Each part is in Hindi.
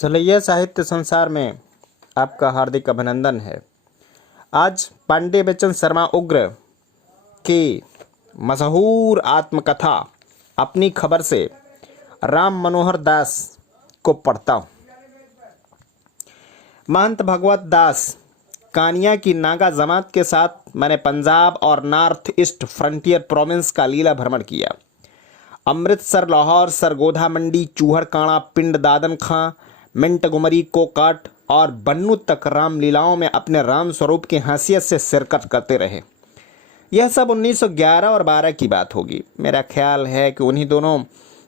सलैया साहित्य संसार में आपका हार्दिक अभिनंदन है। आज पांडे बच्चन शर्मा उग्र की मशहूर आत्मकथा अपनी खबर से राम मनोहर दास को पढ़ता हूँ। महंत भगवत दास कानिया की नागा जमात के साथ मैंने पंजाब और नॉर्थ ईस्ट फ्रंटियर प्रोविंस का लीला भ्रमण किया। अमृतसर, लाहौर, सरगोधा मंडी, चूहड़काना, पिंड, दादन खां, मिंटगुमरी, कोकाट और बन्नू तक रामलीलाओं में अपने राम स्वरूप की हैसियत से शिरकत करते रहे। यह सब 1911 और 12 की बात होगी। मेरा ख्याल है कि उन्हीं दोनों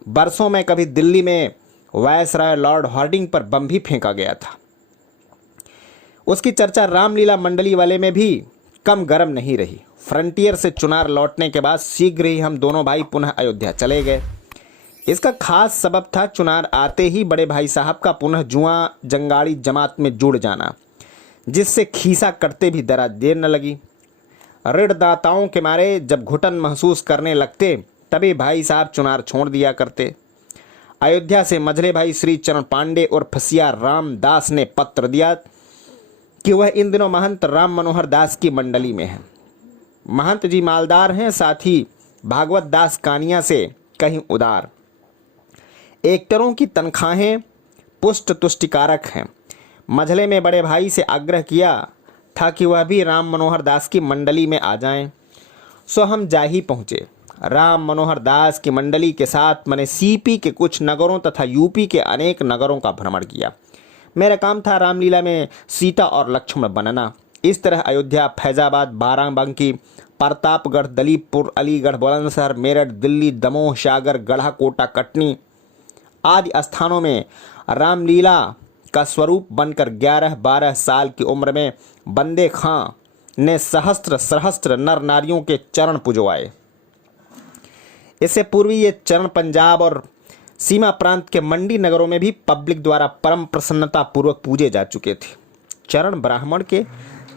बरसों में कभी दिल्ली में वायसराय लॉर्ड हार्डिंग पर बम भी फेंका गया था। उसकी चर्चा रामलीला मंडली वाले में भी कम गर्म नहीं रही। फ्रंटियर से चुनार लौटने के बाद शीघ्र ही हम दोनों भाई पुनः अयोध्या चले गए। इसका खास सबब था चुनार आते ही बड़े भाई साहब का पुनः जुआ जंगाड़ी जमात में जुड़ जाना, जिससे खीसा करते भी जरा देर न लगी। ऋणदाताओं के मारे जब घुटन महसूस करने लगते तभी भाई साहब चुनार छोड़ दिया करते। अयोध्या से मझले भाई श्री चरण पांडे और फसिया राम दास ने पत्र दिया कि वह इन दिनों महंत राम मनोहर दास की मंडली में है। महंत जी मालदार हैं, साथ ही भागवत दास कानिया से कहीं उदार। एक्टरों की तनख्वाहें पुष्ट तुष्टिकारक हैं। मझले में बड़े भाई से आग्रह किया था कि वह भी राम मनोहर दास की मंडली में आ जाएं। सो हम जा ही पहुँचे। राम मनोहर दास की मंडली के साथ मैंने सीपी के कुछ नगरों तथा यूपी के अनेक नगरों का भ्रमण किया। मेरा काम था रामलीला में सीता और लक्ष्मण बनना। इस तरह अयोध्या, फैजाबाद, बाराबंकी, प्रतापगढ़, दलीपपुर, अलीगढ़, बुलंदशहर, मेरठ, दिल्ली, दमोह, सागर, गढ़ा कोटा, कटनी आदि स्थानों में रामलीला का स्वरूप बनकर 11-12 साल की उम्र में बंदे खां ने सहस्त्र सहस्त्र नर नारियों के चरण पुजवाए। इससे पूर्वी ये चरण पंजाब और सीमा प्रांत के मंडी नगरों में भी पब्लिक द्वारा परम प्रसन्नता पूर्वक पूजे जा चुके थे। चरण ब्राह्मण के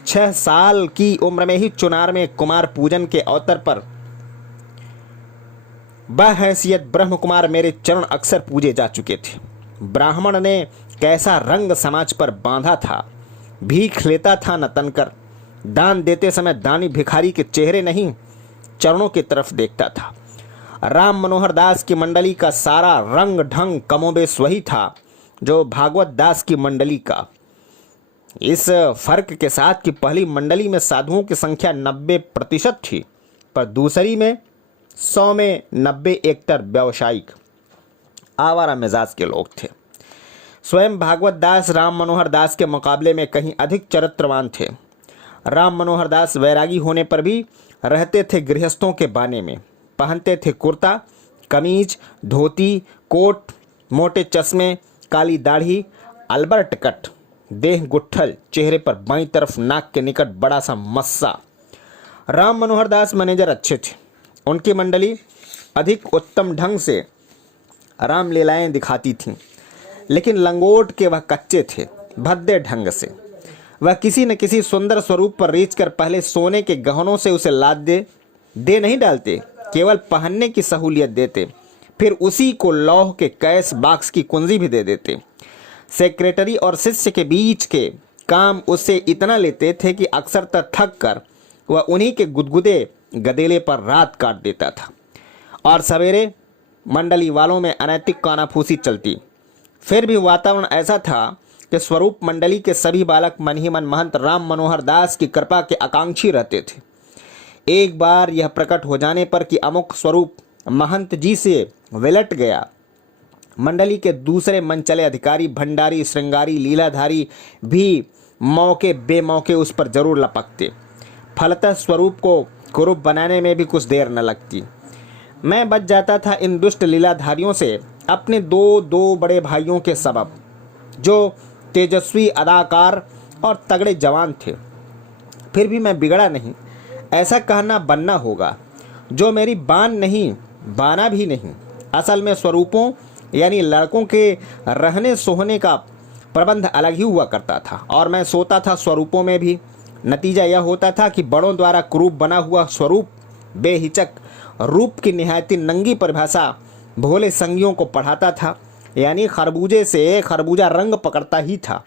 6 साल की उम्र में ही चुनार में कुमार पूजन के अवसर पर बहैसियत ब्रह्म कुमार मेरे चरण अक्सर पूजे जा चुके थे। ब्राह्मण ने कैसा रंग समाज पर बांधा था। भीख लेता था न तनकर। दान देते समय दानी भिखारी के चेहरे नहीं, चरणों की तरफ देखता था। राम मनोहर दास की मंडली का सारा रंग ढंग कमोबेश वही था जो भागवत दास की मंडली का। इस फर्क के साथ कि पहली मंडली में साधुओं की संख्या 90% थी, पर दूसरी में 100 में 90 एक्टर व्यावसायिक आवारा मिजाज के लोग थे। स्वयं भागवत दास राम मनोहर दास के मुकाबले में कहीं अधिक चरित्रवान थे। राम मनोहर दास वैरागी होने पर भी रहते थे गृहस्थों के बाने में। पहनते थे कुर्ता, कमीज, धोती, कोट, मोटे चश्मे, काली दाढ़ी, अल्बर्ट कट, देह गुट्ठल, चेहरे पर बाईं तरफ नाक के निकट बड़ा सा मस्सा। राम मनोहर दास मैनेजर अच्छे थे। उनकी मंडली अधिक उत्तम ढंग से रामलीलाएं दिखाती थीं, लेकिन लंगोट के वह कच्चे थे। भद्दे ढंग से वह किसी न किसी सुंदर स्वरूप पर रीछ कर पहले सोने के गहनों से उसे लाद दे नहीं डालते, केवल पहनने की सहूलियत देते, फिर उसी को लौह के कैश बॉक्स की कुंजी भी दे देते। सेक्रेटरी और शिष्य के बीच के काम उससे इतना लेते थे कि अक्सर तक थक कर वह उन्हीं के गुदगुदे गदेले पर रात काट देता था और सवेरे मंडली वालों में अनैतिक कानाफूसी चलती। फिर भी वातावरण ऐसा था कि स्वरूप मंडली के सभी बालक मन ही मन महंत राम मनोहर दास की कृपा के आकांक्षी रहते थे। एक बार यह प्रकट हो जाने पर कि अमुक स्वरूप महंत जी से विलट गया, मंडली के दूसरे मनचले अधिकारी, भंडारी, श्रृंगारी, लीलाधारी भी मौके बेमौके उस पर जरूर लपकते। फलतः स्वरूप को कुरूप बनाने में भी कुछ देर न लगती। मैं बच जाता था इन दुष्ट लीलाधारियों से अपने दो बड़े भाइयों के सबब, जो तेजस्वी अदाकार और तगड़े जवान थे। फिर भी मैं बिगड़ा नहीं। ऐसा कहना बनना होगा, जो मेरी बान नहीं, बाना भी नहीं। असल में स्वरूपों यानी लड़कों के रहने सोने का प्रबंध अलग ही हुआ करता था और मैं सोता था स्वरूपों में भी। नतीजा यह होता था कि बड़ों द्वारा कुरूप बना हुआ स्वरूप बेहिचक रूप की निहायती नंगी परिभाषा भोले संगियों को पढ़ाता था। यानी खरबूजे से खरबूजा रंग पकड़ता ही था।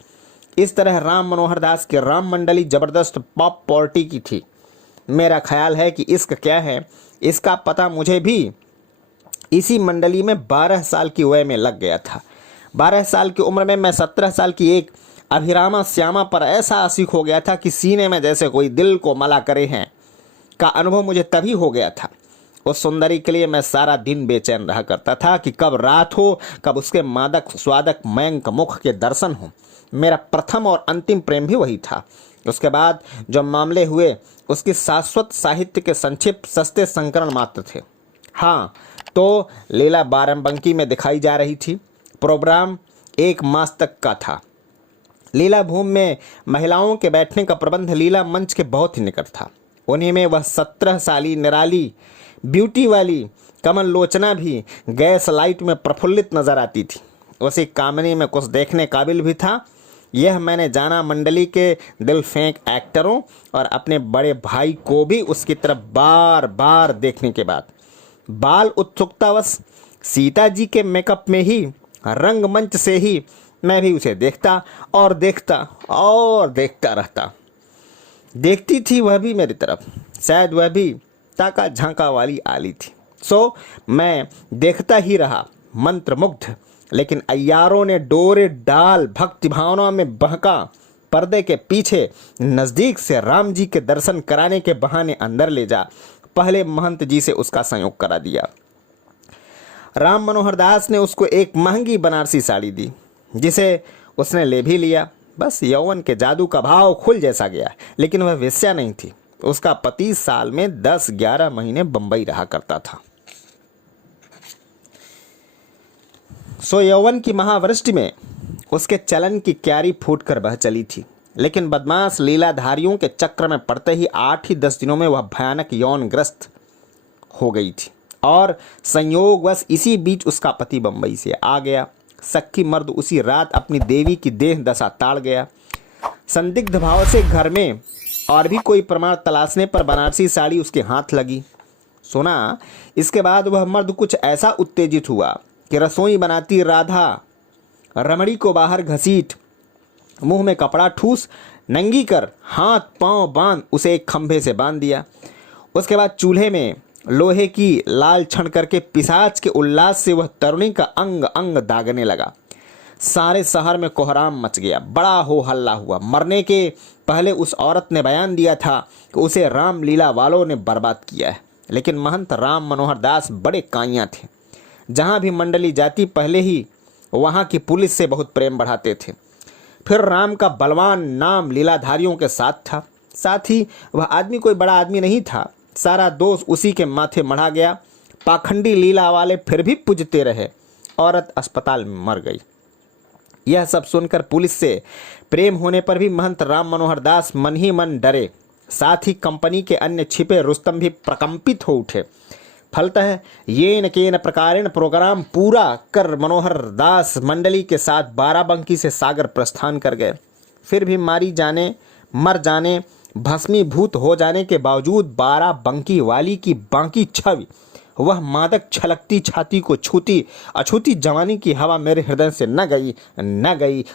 इस तरह राम मनोहर दास की राम मंडली जबरदस्त पॉप पार्टी की थी। मेरा ख्याल है कि इश्क क्या है इसका पता मुझे भी इसी मंडली में 12 साल की वय में लग गया था। 12 साल की उम्र में मैं 17 साल की एक अभिरामा श्यामा पर ऐसा आशिक हो गया था कि सीने में जैसे कोई दिल को मला करे हैं का अनुभव मुझे तभी हो गया था। उस सुंदरी के लिए मैं सारा दिन बेचैन रहा करता था कि कब रात हो, कब उसके मादक स्वादक मयंक मुख के दर्शन हो। मेरा प्रथम और अंतिम प्रेम भी वही था। उसके बाद जो मामले हुए उसकी शाश्वत साहित्य के संक्षिप्त सस्ते संकरण मात्र थे। हाँ, तो लीला बाराबंकी में दिखाई जा रही थी। प्रोग्राम 1 मास तक का था। लीला भूमि में महिलाओं के बैठने का प्रबंध लीला मंच के बहुत ही निकट था। उन्हीं में वह 17 साली निराली ब्यूटी वाली कमल लोचना भी गैस लाइट में प्रफुल्लित नजर आती थी। उसी कामनी में कुछ देखने काबिल भी था। यह मैंने जाना मंडली के दिल फेंक एक्टरों और अपने बड़े भाई को भी उसकी तरफ बार बार देखने के बाद। बाल उत्सुकतावश सीता जी के मेकअप में ही रंगमंच से ही मैं भी उसे देखता और देखता रहता। देखती थी वह भी मेरी तरफ। शायद वह भी ताका झांका वाली आली थी। सो मैं देखता ही रहा मंत्रमुग्ध। लेकिन अय्यारों ने डोरे डाल भक्ति भावना में बहका पर्दे के पीछे नजदीक से राम जी के दर्शन कराने के बहाने अंदर ले जा पहले महंत जी से उसका संयोग करा दिया। राम मनोहर दास ने उसको एक महंगी बनारसी साड़ी दी जिसे उसने ले भी लिया। बस यौवन के जादू का भाव खुल जैसा गया। लेकिन वह वेश्या नहीं थी। उसका पति साल में 10-11 महीने बंबई रहा करता था। सो यौवन की महावृष्टि में उसके चलन की क्यारी फूट कर बह चली थी। लेकिन बदमाश लीलाधारियों के चक्र में पड़ते ही 8 ही 10 दिनों में वह भयानक यौनग्रस्त हो गई थी। और संयोगवश इसी बीच उसका पति बंबई से आ गया। सख्ती मर्द उसी रात अपनी देवी की देह दशा ताड़ गया। संदिग्ध भाव से घर में और भी कोई प्रमाण तलाशने पर बनारसी साड़ी उसके हाथ लगी। सुना इसके बाद वह मर्द कुछ ऐसा उत्तेजित हुआ कि रसोई बनाती राधा रमणी को बाहर घसीट मुंह में कपड़ा ठूस नंगी कर हाथ पांव बांध उसे एक खंभे से बांध दिया। उसके बाद चूल्हे में लोहे की लाल छण करके पिशाच के उल्लास से वह तरुणी का अंग अंग दागने लगा। सारे शहर में कोहराम मच गया। बड़ा हो हल्ला हुआ। मरने के पहले उस औरत ने बयान दिया था कि उसे रामलीला वालों ने बर्बाद किया है। लेकिन महंत राम मनोहर दास बड़े काइयाँ थे। जहाँ भी मंडली जाती पहले ही वहाँ की पुलिस से बहुत प्रेम बढ़ाते थे। फिर राम का बलवान नाम लीलाधारियों के साथ था। साथ ही वह आदमी कोई बड़ा आदमी नहीं था। सारा दोष उसी के माथे मढ़ा गया। पाखंडी लीला वाले फिर भी पूजते रहे। औरत अस्पताल में मर गई। यह सब सुनकर पुलिस से प्रेम होने पर भी महंत राम मनोहर दास मन ही मन डरे। साथ ही कंपनी के अन्य छिपे रुस्तम भी प्रकंपित हो उठे। फलतः येन केन प्रकारेण प्रोग्राम पूरा कर मनोहर दास मंडली के साथ बाराबंकी से सागर प्रस्थान कर गए। फिर भी मर जाने भस्मीभूत हो जाने के बावजूद बाराबंकी वाली की बाकी छवि वह मादक छलकती छाती को छूती अछूती जवानी की हवा मेरे हृदय से न गई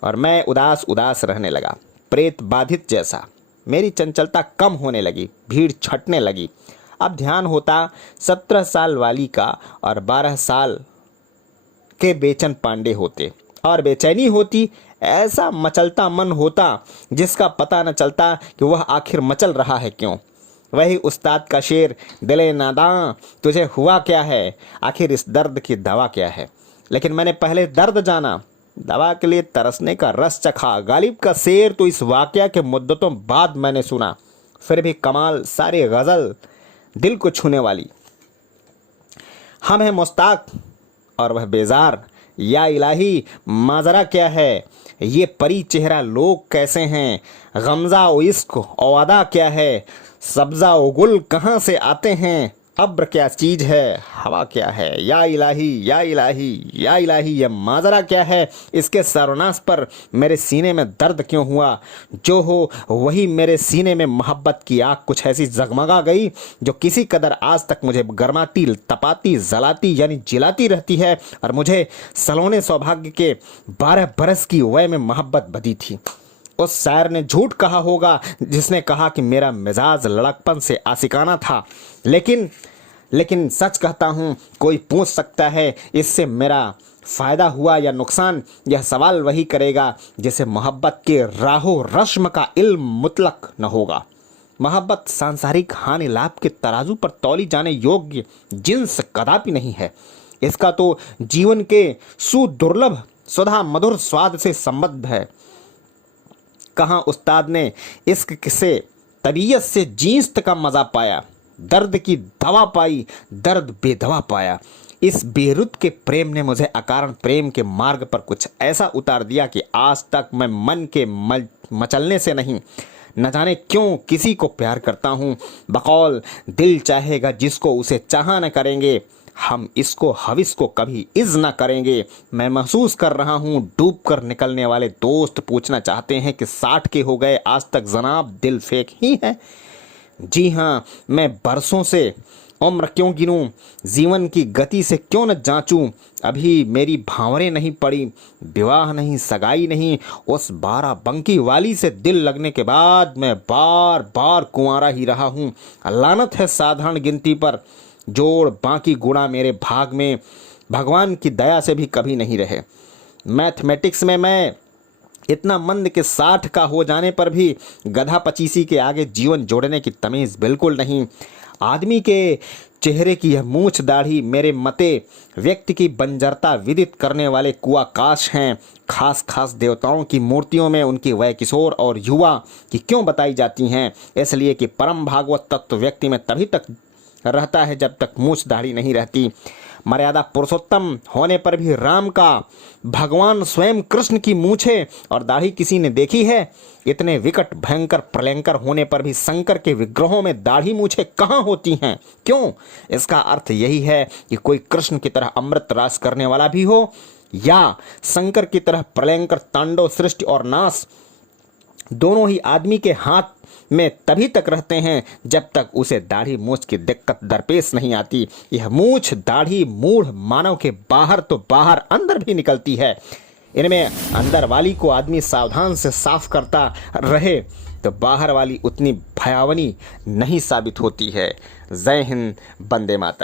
और मैं उदास रहने लगा। प्रेत बाधित जैसा मेरी चंचलता कम होने लगी। भीड़ छटने लगी। अब ध्यान होता 17 साल वाली का और 12 साल के बेचन पांडे होते और बेचैनी होती। ऐसा मचलता मन होता जिसका पता न चलता कि वह आखिर मचल रहा है क्यों। वही उस्ताद का शेर, दिले नादां तुझे हुआ क्या है, आखिर इस दर्द की दवा क्या है। लेकिन मैंने पहले दर्द जाना, दवा के लिए तरसने का रस चखा। गालिब का शेर तो इस वाकया के मुद्दतों बाद मैंने सुना। फिर भी कमाल, सारी गज़ल दिल को छूने वाली। हम हैं मुस्ताक और वह बेजार। या इलाही माजरा क्या है, ये परी चेहरा लोग कैसे हैं, गमजा ओ इश्क ओ अदा क्या है, सब्जा ओ गुल कहाँ से आते हैं, अब्र क्या चीज़ है, हवा क्या है, या इलाही या इलाही या इलाही, यह माजरा क्या है, इसके सर्वनाश पर मेरे सीने में दर्द क्यों हुआ। जो हो वही, मेरे सीने में मोहब्बत की आग कुछ ऐसी जगमगा गई जो किसी कदर आज तक मुझे गरमाती, तपाती, जलाती यानी जिलाती रहती है, और मुझे सलोने सौभाग्य के 12 बरस की वय में मोहब्बत बदी थी। उस शायर ने झूठ कहा होगा जिसने कहा कि मेरा मिजाज लड़कपन से आशिकाना था, लेकिन सच कहता हूँ, कोई पूछ सकता है इससे मेरा फ़ायदा हुआ या नुकसान, यह सवाल वही करेगा जिसे मोहब्बत के राहो रश्म का इल्म मुतलक न होगा। मोहब्बत सांसारिक हानि लाभ के तराजू पर तौली जाने योग्य जिन्स कदापि नहीं है। इसका तो जीवन के सुदुर्लभ सुधा मधुर स्वाद से संबद्ध है। कहाँ उस्ताद ने इश्क से तबीयत से जींस का मज़ा पाया, दर्द की दवा पाई, दर्द बेदवा पाया। इस बेरुत के प्रेम ने मुझे अकारण प्रेम के मार्ग पर कुछ ऐसा उतार दिया कि आज तक मैं मन के मचलने से नहीं, न जाने क्यों किसी को प्यार करता हूँ। बकौल दिल चाहेगा जिसको उसे चाहा न करेंगे, हम इसको हविस को कभी इज़ ना करेंगे। मैं महसूस कर रहा हूँ डूब कर निकलने वाले दोस्त पूछना चाहते हैं कि 60 के हो गए आज तक जनाब दिल फेंक ही है। जी हाँ, मैं बरसों से उम्र क्यों गिनूं, जीवन की गति से क्यों न जांचूं। अभी मेरी भांवरें नहीं पड़ी, विवाह नहीं, सगाई नहीं, उस 12 बंकी वाली से दिल लगने के बाद मैं बार बार कुंवारा ही रहा हूँ। लानत है साधारण गिनती पर, जोड़ बाकी गुणा मेरे भाग में भगवान की दया से भी कभी नहीं रहे। मैथमेटिक्स में मैं इतना मंद कि 60 का हो जाने पर भी गधा पचीसी के आगे जीवन जोड़ने की तमीज़ बिल्कुल नहीं। आदमी के चेहरे की यह मूछ दाढ़ी मेरे मते व्यक्ति की बंजरता विदित करने वाले कुआ काश हैं। खास खास देवताओं की मूर्तियों में उनकी वय किशोर और युवा की क्यों बताई जाती हैं, इसलिए कि परम भागवत तत्व व्यक्ति में तभी तक रहता है जब तक मूछ दाढ़ी नहीं रहती। मर्यादा पुरुषोत्तम होने पर भी राम का भगवान स्वयं कृष्ण की मूछें और दाढ़ी किसी ने देखी है? इतने विकट भयंकर प्रलयंकर होने पर भी शंकर के विग्रहों में दाढ़ी मूछें कहाँ होती हैं? क्यों? इसका अर्थ यही है कि कोई कृष्ण की तरह अमृत रास करने वाला भी हो, या शंकर की तरह प्रलयंकर तांडव सृष्टि और नाश दोनों ही आदमी के हाथ में तभी तक रहते हैं जब तक उसे दाढ़ी मूछ की दिक्कत दरपेश नहीं आती। यह मूछ दाढ़ी मूढ़ मानव के बाहर तो बाहर अंदर भी निकलती है। इनमें अंदर वाली को आदमी सावधान से साफ करता रहे तो बाहर वाली उतनी भयावनी नहीं साबित होती है। जय हिंद, वंदे मातरम।